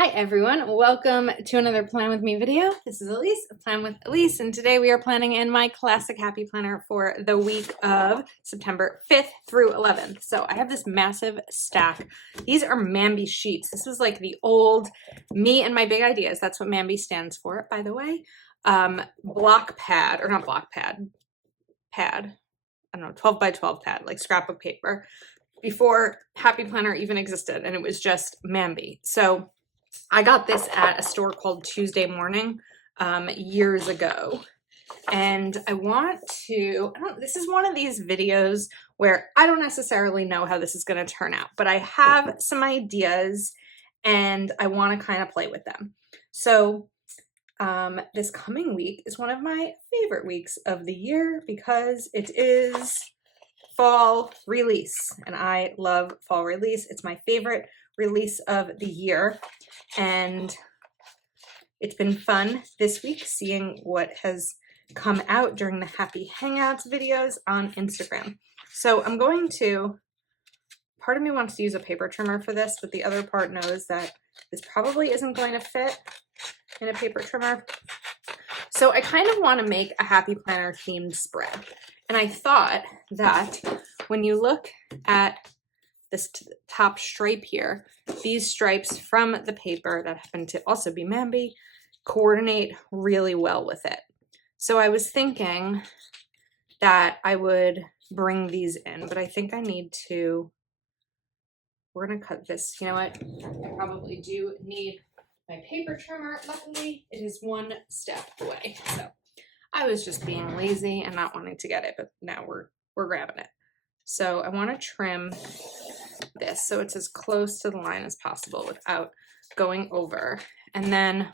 Hi everyone, welcome to another Plan With Me video. This is Elise, Plan with Elise, and today we are planning in my classic happy planner for the week of September 5th through 11th. So I have this massive stack. These are Mambi sheets. This was like the old me and my big ideas. That's what Mambi stands for, by the way. Block pad, or not block pad, I don't know, 12 by 12 pad, like scrapbook paper, before Happy Planner even existed, and it was just Mambi. So I got this at a store called Tuesday Morning years ago. And this is one of these videos where I don't necessarily know how this is going to turn out, but I have some ideas and I want to kind of play with them. So this coming week is one of my favorite weeks of the year because it is fall release, and I love fall release. It's my favorite release of the year, and it's been fun this week seeing what has come out during the Happy Hangouts videos on Instagram. So I'm going to, part of me wants to use a paper trimmer for this, but the other part knows that this probably isn't going to fit in a paper trimmer. So I kind of want to make a Happy Planner themed spread. And I thought that when you look at this top stripe here, these stripes from the paper that happen to also be Mambi coordinate really well with it. So I was thinking that I would bring these in, but I think I need to, we're gonna cut this. You know what? I probably do need my paper trimmer. Luckily, it is one step away. So I was just being lazy and not wanting to get it, but now we're grabbing it. So I want to trim this so it's as close to the line as possible without going over. And then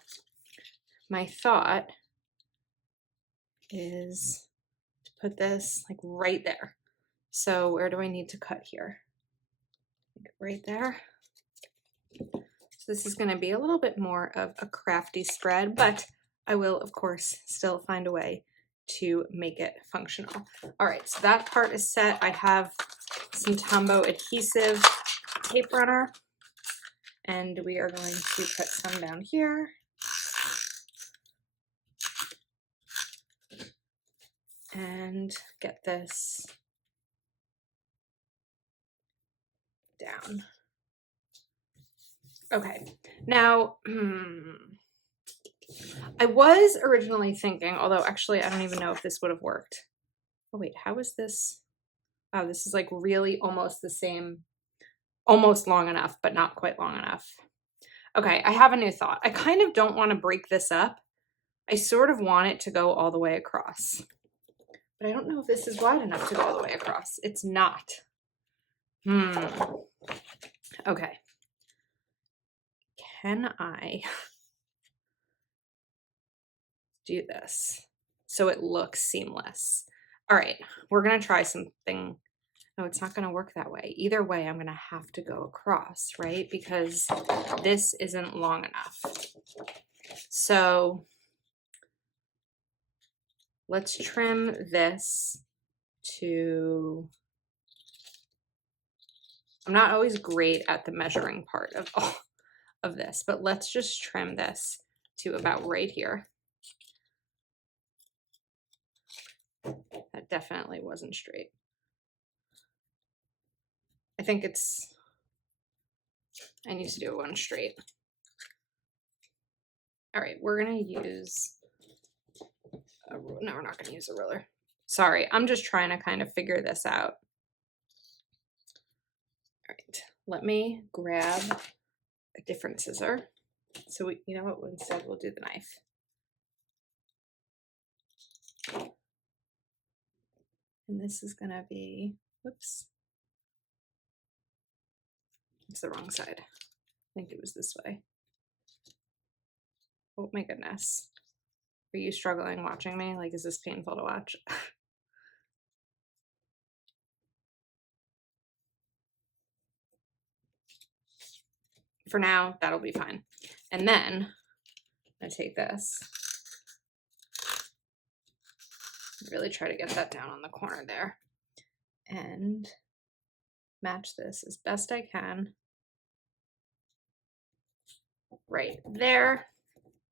my thought is to put this like right there. So where do I need to cut here? Right there. So this is going to be a little bit more of a crafty spread, but I will, of course, still find a way to make it functional. All right, so that part is set. I have some Tombow adhesive tape runner, and we are going to put some down here. And get this down. Okay, now, I was originally thinking, although actually I don't even know if this would have worked. Oh wait, how is this? Oh, this is like really almost the same, almost long enough, but not quite long enough. Okay, I have a new thought. I kind of don't want to break this up. I sort of want it to go all the way across. But I don't know if this is wide enough to go all the way across. It's not. Okay. Can I do this so it looks seamless? All right, we're gonna try something. No, it's not gonna work that way. Either way, I'm gonna have to go across, right? Because this isn't long enough. So let's trim this to, I'm not always great at the measuring part of this, but let's just trim this to about right here. That definitely wasn't straight. I think I need to do one straight. All right, we're gonna use, no, we're not gonna use a ruler. Sorry, I'm just trying to kind of figure this out. All right, let me grab a different scissor. So you know what, instead we'll do the knife. And this is gonna be, whoops. It's the wrong side. I think it was this way. Oh my goodness. Are you struggling watching me? Like, is this painful to watch? For now, that'll be fine. And then I take this, really try to get that down on the corner there, and match this as best I can right there.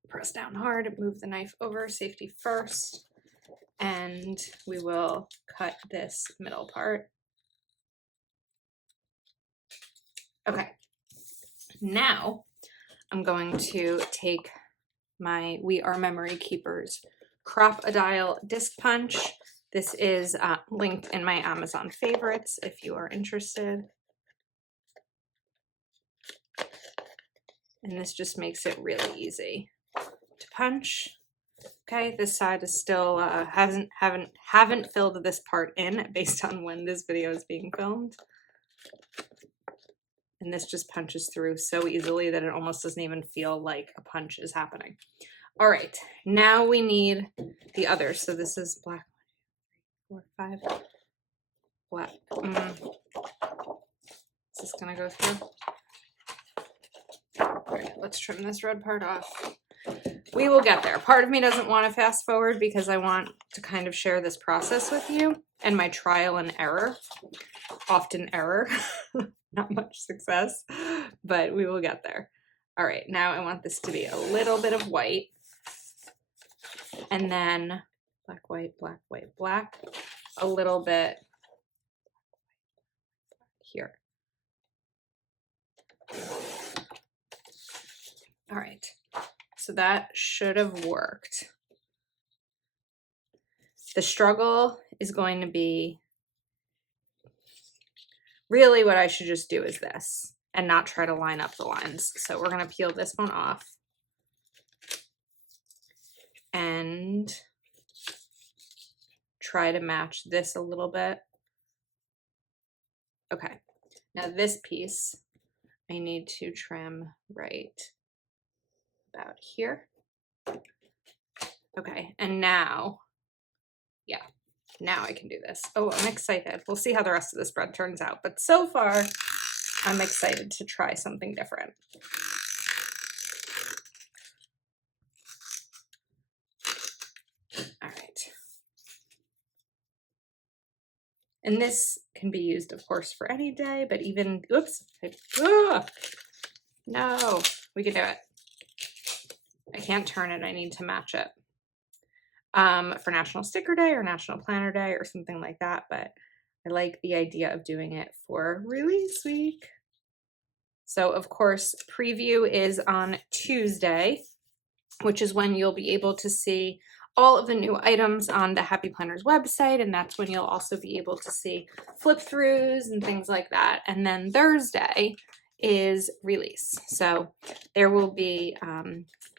Press down hard, move the knife over, safety first, and we will cut this middle part. Okay, now I'm going to take my We Are Memory Keepers Crop-A-Dial disc punch. This is linked in my Amazon favorites if you are interested. And this just makes it really easy to punch. Okay, this side is still haven't filled this part in based on when this video is being filmed. And this just punches through so easily that it almost doesn't even feel like a punch is happening. All right, now we need the others. So this is black, 4, 5, black. Is this gonna go through? All right, let's trim this red part off. We will get there. Part of me doesn't want to fast forward because I want to kind of share this process with you and my trial and error. Often error, not much success, but we will get there. All right, now I want this to be a little bit of white. And then black, white, black, white, black. A little bit here. All right, so that should have worked. The struggle is going to be, really what I should just do is this and not try to line up the lines. So we're gonna peel this one off and try to match this a little bit. Okay, now this piece I need to trim right about here. Okay, and now, yeah, now I can do this. Oh, I'm excited. We'll see how the rest of the spread turns out, but so far I'm excited to try something different. All right. And this can be used, of course, for any day, but even, oops, no, we can do it. I can't turn it, I need to match it. For National Sticker Day or National Planner Day or something like that, but I like the idea of doing it for release week. So of course, preview is on Tuesday, which is when you'll be able to see all of the new items on the Happy Planners website, and that's when you'll also be able to see flip throughs and things like that. And then Thursday is release. So there will be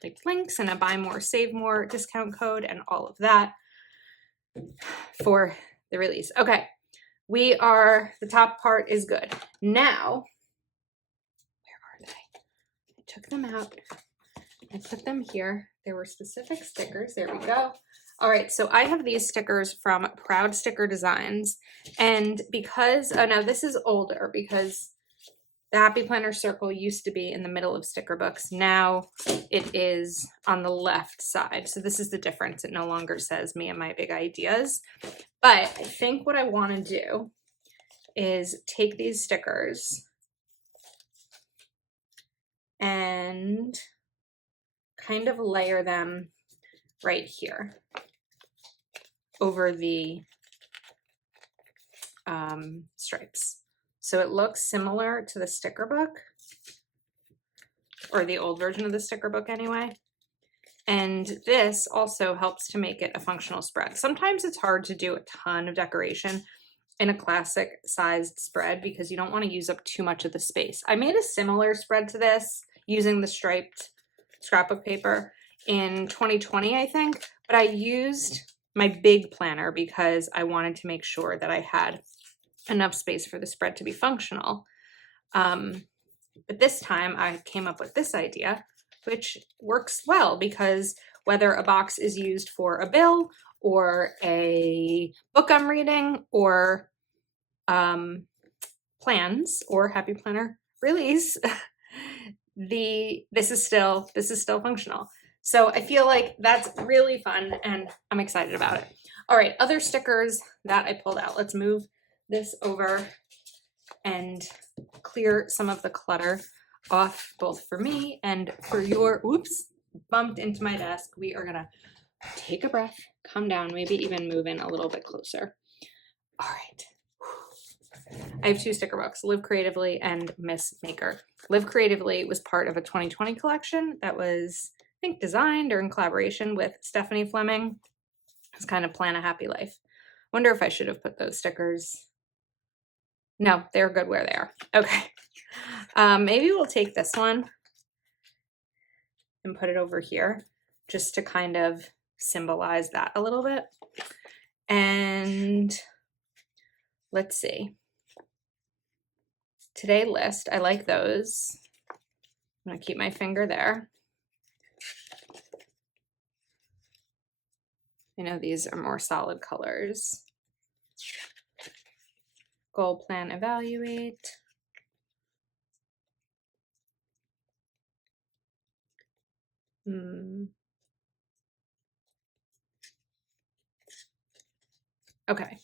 like links and a buy more, save more discount code and all of that for the release. Okay, the top part is good. Now, where are they? I took them out. I put them here. There were specific stickers. There we go. All right, so I have these stickers from Proud Sticker Designs. And because, oh no, this is older because the Happy Planner circle used to be in the middle of sticker books. Now it is on the left side. So this is the difference. It no longer says me and my big ideas. But I think what I want to do is take these stickers and kind of layer them right here over the stripes. So it looks similar to the sticker book, or the old version of the sticker book anyway. And this also helps to make it a functional spread. Sometimes it's hard to do a ton of decoration in a classic sized spread because you don't want to use up too much of the space. I made a similar spread to this using the striped scrapbook paper in 2020, I think, but I used my big planner because I wanted to make sure that I had enough space for the spread to be functional. But this time I came up with this idea, which works well because whether a box is used for a bill or a book I'm reading or plans or Happy Planner release, this is still functional. So I feel like that's really fun and I'm excited about it. All right, other stickers that I pulled out. Let's move this over and clear some of the clutter. off both for me and for your, oops, bumped into my desk. We are gonna take a breath, come down, maybe even move in a little bit closer. All right. I have 2 sticker books, Live Creatively and Miss Maker. Live Creatively was part of a 2020 collection that was, I think, designed or in collaboration with Stephanie Fleming. It's kind of Plan a Happy Life. Wonder if I should have put those stickers. No, they're good where they are. Okay. Maybe we'll take this one and put it over here just to kind of symbolize that a little bit. And let's see. Today list, I like those. I'm gonna keep my finger there. I know these are more solid colors. Goal, plan, evaluate. Okay.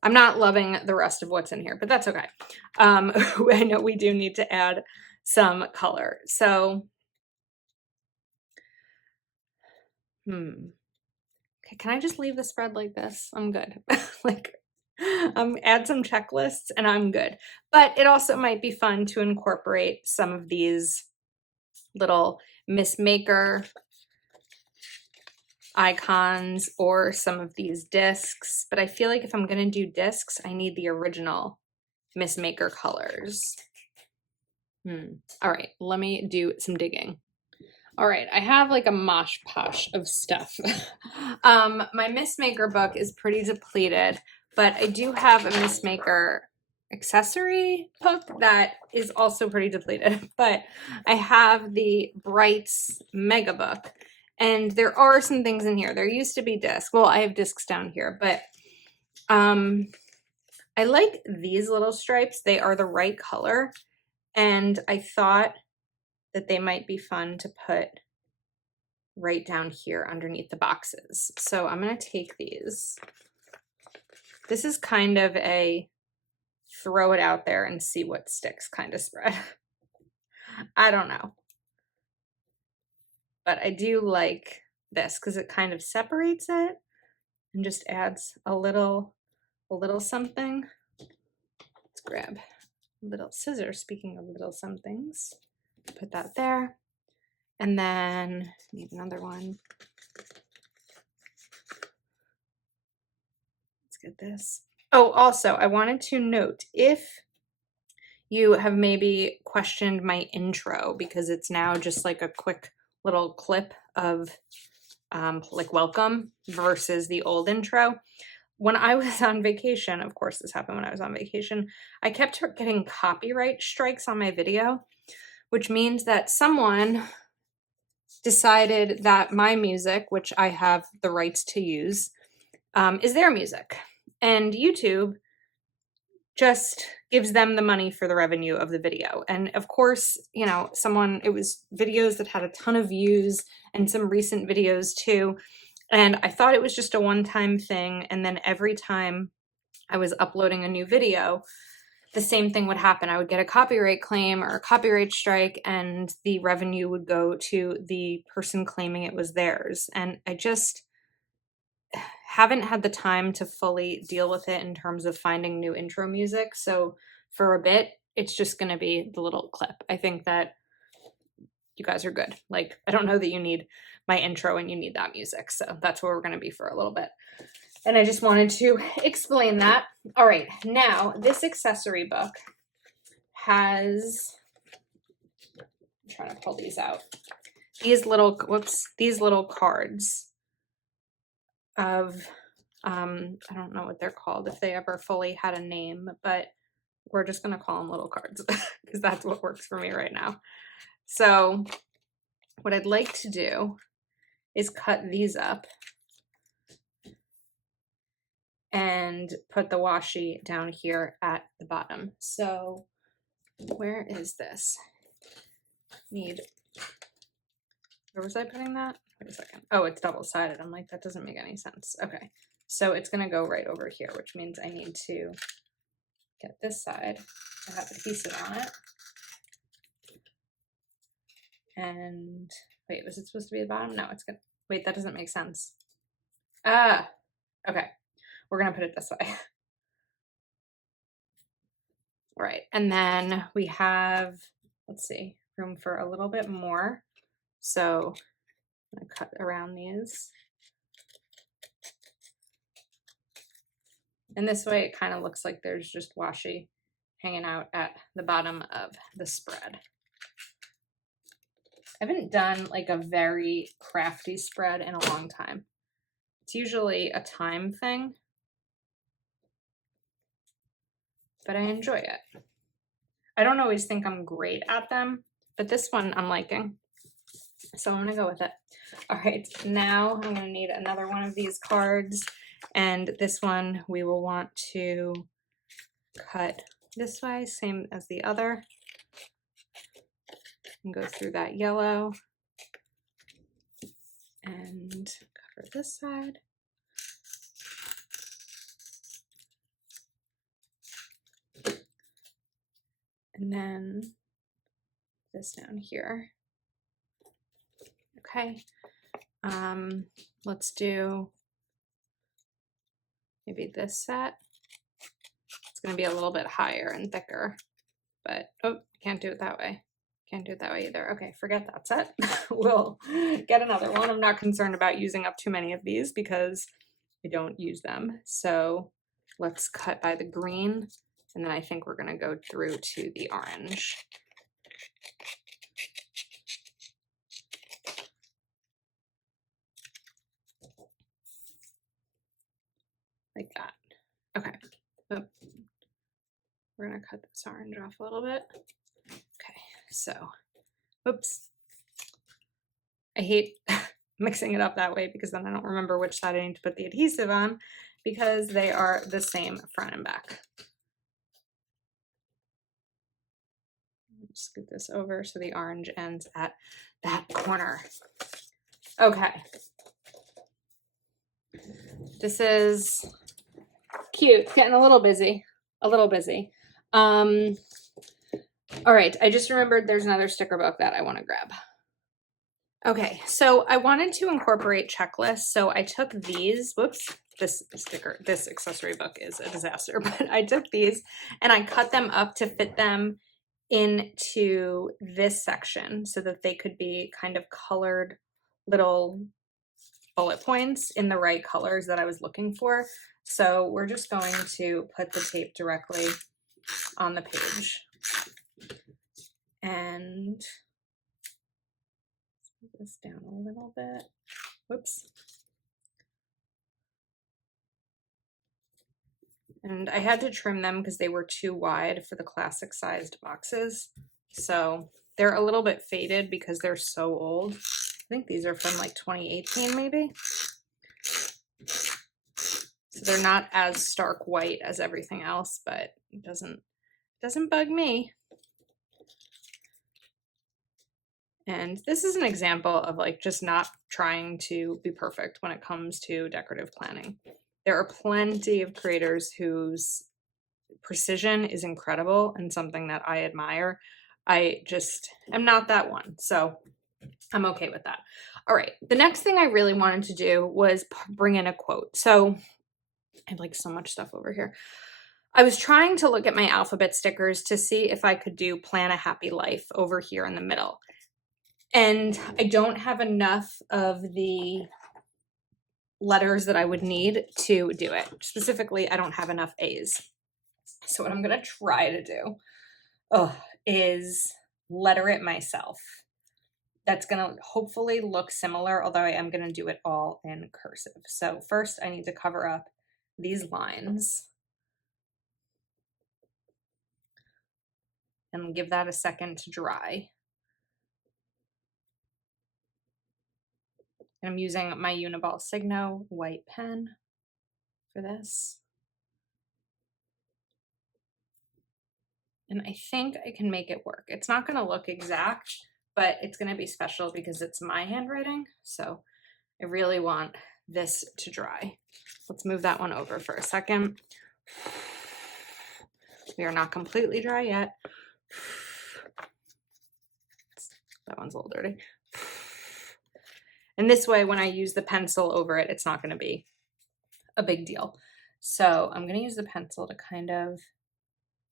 I'm not loving the rest of what's in here, but that's okay. I know we do need to add some color. So, okay, can I just leave the spread like this? I'm good. Like, add some checklists and I'm good. But it also might be fun to incorporate some of these little Miss Maker icons or some of these discs, but I feel like if I'm gonna do discs, I need the original Miss Maker colors. All right, let me do some digging. All right, I have like a mosh posh of stuff. My Miss Maker book is pretty depleted, but I do have a Miss Maker accessory book that is also pretty depleted, but I have the Brights Mega book. And there are some things in here. There used to be discs. Well, I have discs down here, but I like these little stripes. They are the right color. And I thought that they might be fun to put right down here underneath the boxes. So I'm going to take these. This is kind of a throw it out there and see what sticks kind of spread. I don't know. But I do like this because it kind of separates it and just adds a little something. Let's grab a little scissor, speaking of little somethings. Put that there. And then need another one. Let's get this. Oh, also, I wanted to note, if you have maybe questioned my intro because it's now just like a quick little clip of like welcome versus the old intro. When I was on vacation, of course this happened when I was on vacation, I kept getting copyright strikes on my video, which means that someone decided that my music, which I have the rights to use, is their music. And YouTube just gives them the money for the revenue of the video. And of course, you know, it was videos that had a ton of views and some recent videos too. And I thought it was just a one-time thing. And then every time I was uploading a new video, the same thing would happen. I would get a copyright claim or a copyright strike, and the revenue would go to the person claiming it was theirs. And I just haven't had the time to fully deal with it in terms of finding new intro music. So for a bit, it's just going to be the little clip. I think that you guys are good. Like, I don't know that you need my intro and you need that music. So that's where we're going to be for a little bit. And I just wanted to explain that. All right, now this accessory book has, I'm trying to pull these out, these little cards of, I don't know what they're called, if they ever fully had a name, but we're just going to call them little cards because that's what works for me right now. So what I'd like to do is cut these up and put the washi down here at the bottom. So where is this? Where was I putting that? Wait a second. Oh, it's double-sided. I'm like, that doesn't make any sense. Okay, so it's gonna go right over here, which means I need to get this side to have adhesive on it. And wait, was it supposed to be the bottom? No, it's good. Wait, that doesn't make sense. Ah, okay. We're gonna put it this way. Right, and then we have, let's see, room for a little bit more. So I'm gonna cut around these. And this way it kind of looks like there's just washi hanging out at the bottom of the spread. I haven't done like a very crafty spread in a long time. It's usually a time thing, but I enjoy it. I don't always think I'm great at them, but this one I'm liking. So I'm gonna go with it. All right, now I'm gonna need another one of these cards, and this one we will want to cut this way, same as the other, and go through that yellow and cover this side. And then this down here. Okay, let's do maybe this set. It's gonna be a little bit higher and thicker, but oh, can't do it that way. Can't do it that way either. Okay, forget that set. We'll get another one. I'm not concerned about using up too many of these because I don't use them. So let's cut by the green, and then I think we're gonna go through to the orange. Like that. Okay. Oh. We're gonna cut this orange off a little bit. Okay, so, oops. I hate mixing it up that way because then I don't remember which side I need to put the adhesive on because they are the same front and back. Scoot this over so the orange ends at that corner. Okay. This is cute. It's getting a little busy. A little busy. All right, I just remembered there's another sticker book that I want to grab. Okay, so I wanted to incorporate checklists, so I took these, whoops, this accessory book is a disaster, but I took these and I cut them up to fit them into this section so that they could be kind of colored little bullet points in the right colors that I was looking for. So we're just going to put the tape directly on the page and move this down a little bit. Whoops. And I had to trim them because they were too wide for the classic sized boxes. So they're a little bit faded because they're so old. I think these are from like 2018 maybe. So they're not as stark white as everything else, but it doesn't bug me. And this is an example of like just not trying to be perfect when it comes to decorative planning. There are plenty of creators whose precision is incredible and something that I admire. I just am not that one, so I'm okay with that. All right, the next thing I really wanted to do was bring in a quote. So I have like so much stuff over here. I was trying to look at my alphabet stickers to see if I could do Plan a Happy Life over here in the middle. And I don't have enough of the letters that I would need to do it. Specifically, I don't have enough A's. So what I'm gonna try to do is letter it myself. That's gonna hopefully look similar, although I am gonna do it all in cursive. So first I need to cover up these lines and give that a second to dry. And I'm using my Uniball Signo white pen for this. And I think I can make it work. It's not gonna look exact, but it's gonna be special because it's my handwriting. So I really want this to dry. Let's move that one over for a second. We are not completely dry yet. Let's That one's a little dirty. And this way, when I use the pencil over it, it's not going to be a big deal. So I'm going to use the pencil to kind of,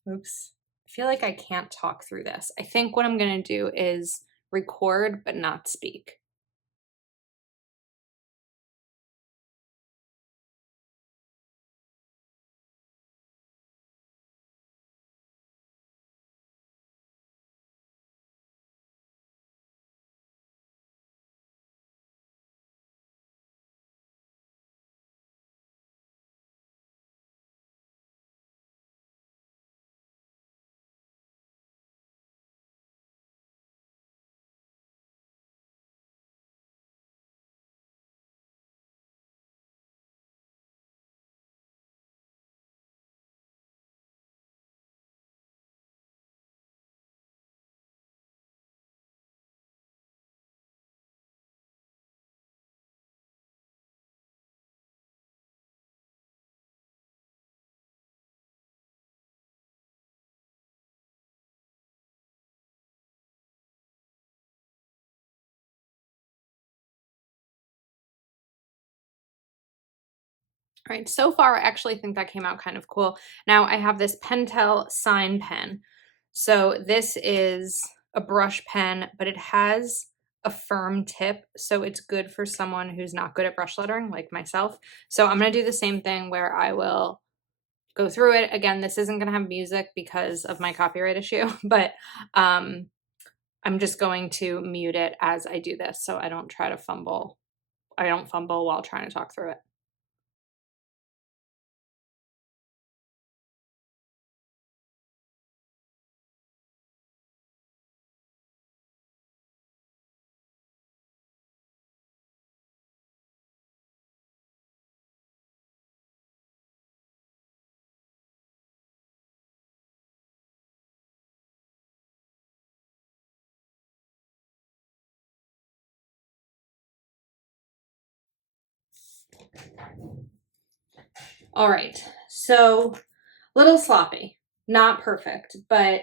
oops, I feel like I can't talk through this. I think what I'm going to do is record, but not speak. All right, so far I actually think that came out kind of cool. Now I have this Pentel Sign Pen. So this is a brush pen, but it has a firm tip, so it's good for someone who's not good at brush lettering like myself. So I'm gonna do the same thing where I will go through it. Again, this isn't gonna have music because of my copyright issue, but I'm just going to mute it as I do this so I don't try to fumble. I don't fumble while trying to talk through it. All right, so a little sloppy, not perfect, but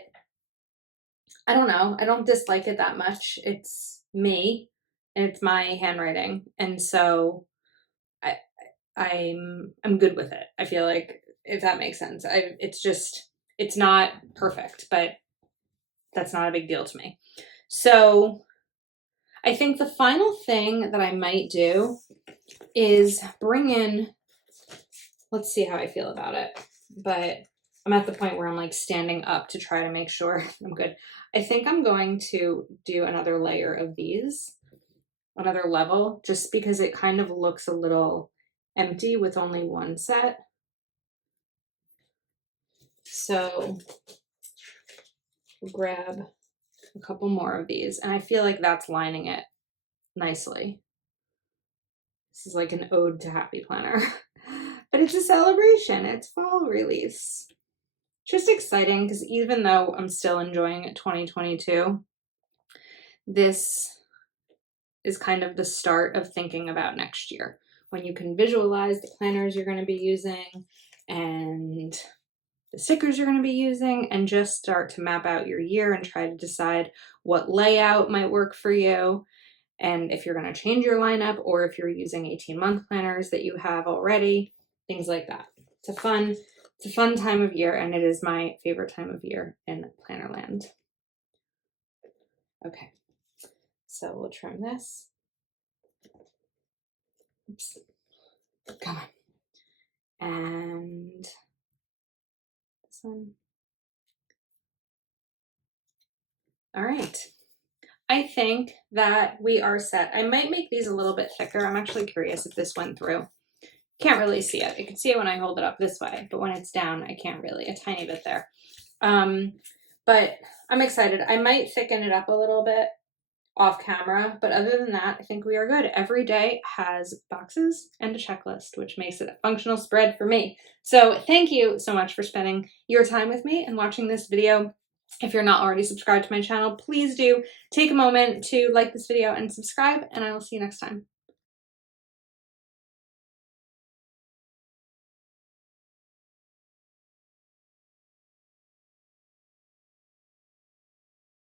I don't know. I don't dislike it that much. It's me and it's my handwriting. And so I I'm good with it. I feel like, if that makes sense. It's not perfect, but that's not a big deal to me. So I think the final thing that I might do is bring in, let's see how I feel about it. But I'm at the point where I'm like standing up to try to make sure I'm good. I think I'm going to do another layer of these, another level, just because it kind of looks a little empty with only one set. So grab a couple more of these, and I feel like that's lining it nicely. This is like an ode to Happy Planner, but it's a celebration. It's fall release. Just exciting because even though I'm still enjoying 2022, this is kind of the start of thinking about next year, when you can visualize the planners you're going to be using and the stickers you're going to be using, and just start to map out your year and try to decide what layout might work for you, and if you're going to change your lineup or if you're using 18-month planners that you have already, things like that. It's a fun time of year, and it is my favorite time of year in Plannerland. Okay, so we'll trim this. Oops. Come on. And this one. All right. I think that we are set. I might make these a little bit thicker. I'm actually curious if this went through. Can't really see it. You can see it when I hold it up this way, but when it's down, I can't really. A tiny bit there. But I'm excited. I might thicken it up a little bit off camera, but other than that, I think we are good. Every day has boxes and a checklist, which makes it a functional spread for me. So thank you so much for spending your time with me and watching this video. If you're not already subscribed to my channel, please do take a moment to like this video and subscribe, and I will see you next time.